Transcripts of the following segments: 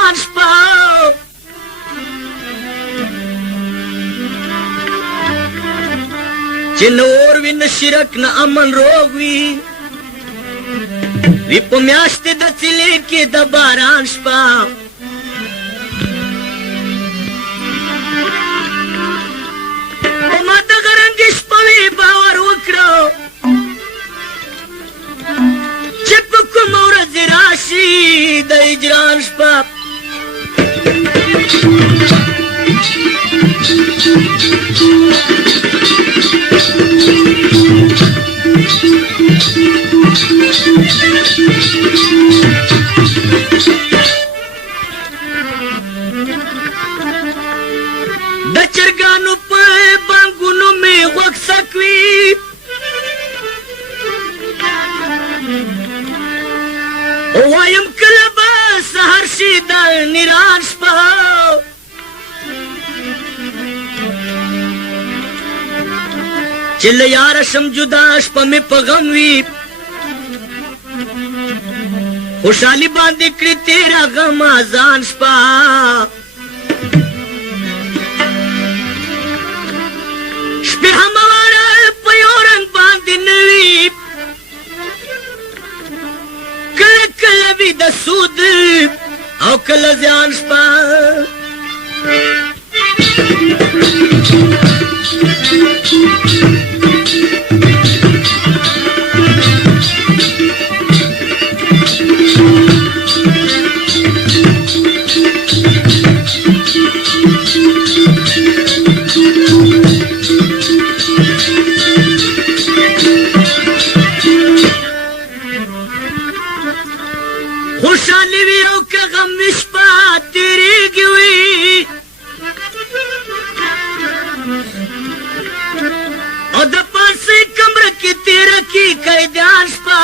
جان شپه چې نور وي نه شرک نه امن روغ وي وی په میاشتې د څلې کې د باران شپه په ما دغه رنګې شپه وي باور وکړو چې په کومه ورځ راشي د هجران شپه د چرګانو په بانګونو مې غوږ سکوي وایم کله به سهار شي د نیران شپه چې له یاره شم جدا شپه مې په غم وي خوشحالي باندې کړي تیره غم ځان شپه شپې همواره په یو رنګ باندې نه وي کله کله وي د سود او کله زیان شپه خوشحالي وي او که غم وي شپه تېرېږي وي او د پاسې کمره کې تېره کي قیدیان شپه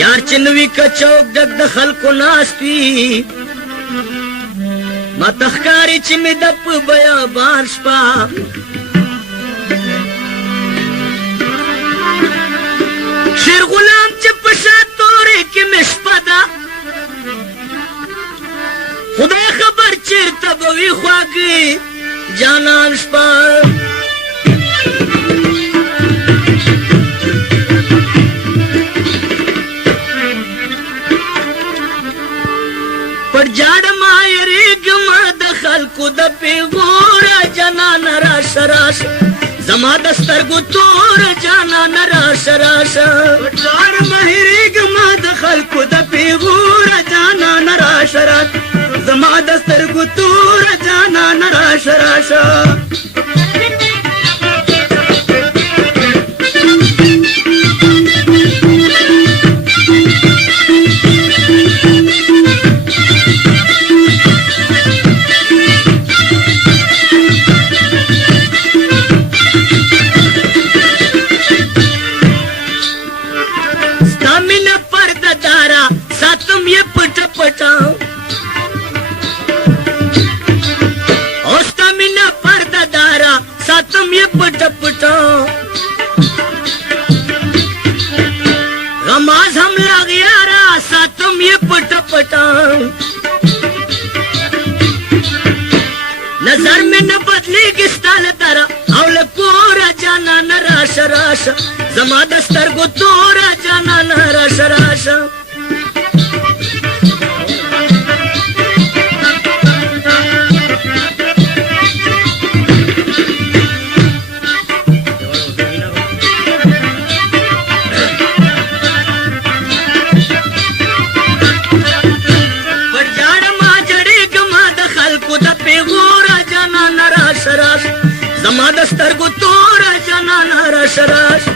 یار چې نه وي که چوک ډک د خلکو ناست وي ماته ښکاري چې مې د په بیابان شپه شیر غلام چې په شا تورې کې مې شپه ده خدای خبر چېرته به وي خواږه جانان شپه پر جاړه یېرېږمه د خلکو د پیغوره جانانه راشه راشه زما د سترګو تور جانانه راشه راشه پر جاړه یېرېږمه د خلکو د پیغوره جانانه راشه راشه زما د سترګو تور جانانه راشه راشه غماز هم لاغیارا ساتم یہ پٹا پٹا نظر میں نہ بدلی گستال تارا او لکورا جانا نہ راشا راشا زما دستر گو تورا جانا نہ راشا راشا زما د سترګو توره جانانه راشه راشه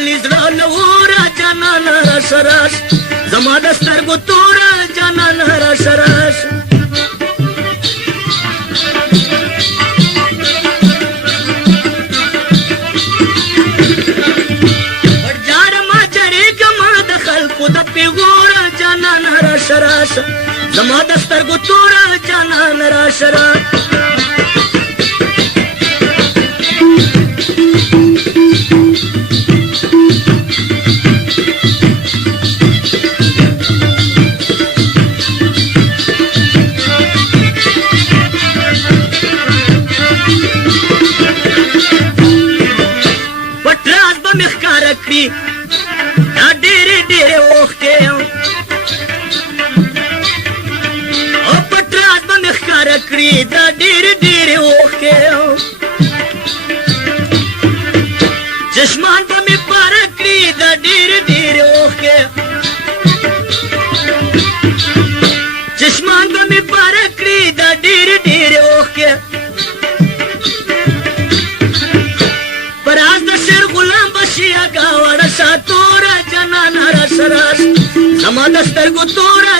اخلی زړه له اوره جانانه راشه راشه زما د سترګو توره جانانه راشه راشه راشه زما د سترګو توره جانان راشه راشه پټ راز به مې ښکاره کړي دا ډېرې ډېرې اوښکې کړي دا ډېرې ډېرې اوښکې چشمان به مې پاره کړي دا ډېرې ډېرې اوښکې چشمان به مې پاره کړي دا ډېرې ډېرې اوښکې پر آس د شعر غلام به شي هغه وړه سا توره جانانه راشه راشه زما د سترګو توره